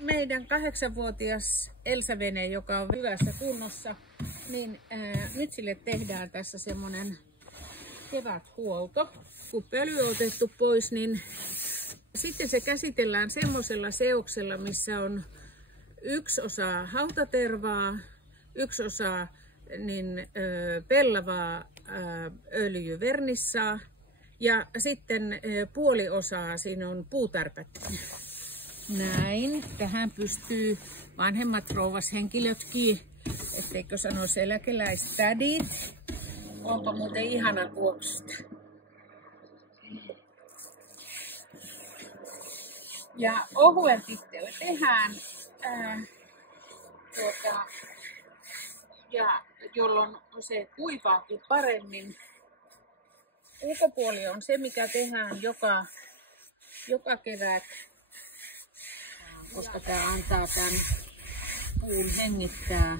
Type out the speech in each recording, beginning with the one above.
meidän 8-vuotias Elsa-vene, joka on hyvässä kunnossa, niin nyt sille tehdään tässä semmonen keväthuolto. Kun pöly on otettu pois, niin sitten se käsitellään semmoisella seoksella, missä on 1 osa hautatervaa, 1 osa pellavaa öljyvernissaa ja sitten puoli osaa siinä on puutärpättä. Näin, tähän pystyy vanhemmat rouvashenkilötkin, etteikö sanoisi eläkeläistädit. Onpa muuten ihana tuoksusta. Ja ohuen pitteellä tehdään, ja jolloin se kuivaakin paremmin. Ulkopuoli on se, mikä tehdään joka kevät, koska tämä antaa tämän puun hengittää.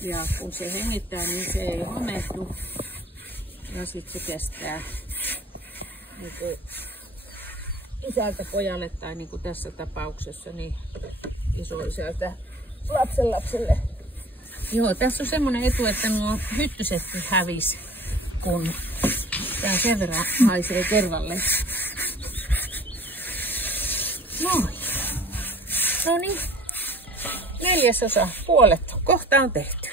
Ja kun se hengittää, niin se ei homehdu. Ja sitten se kestää niin isältä pojalle tai niin kuin tässä tapauksessa niin isoisältä lapsenlapselle. Joo, tässä on semmoinen etu, että nuo hyttysetkin hävisi, kun tää sen verran haisee tervalle. Noin. No niin, 1/4, puolet kohta on tehty.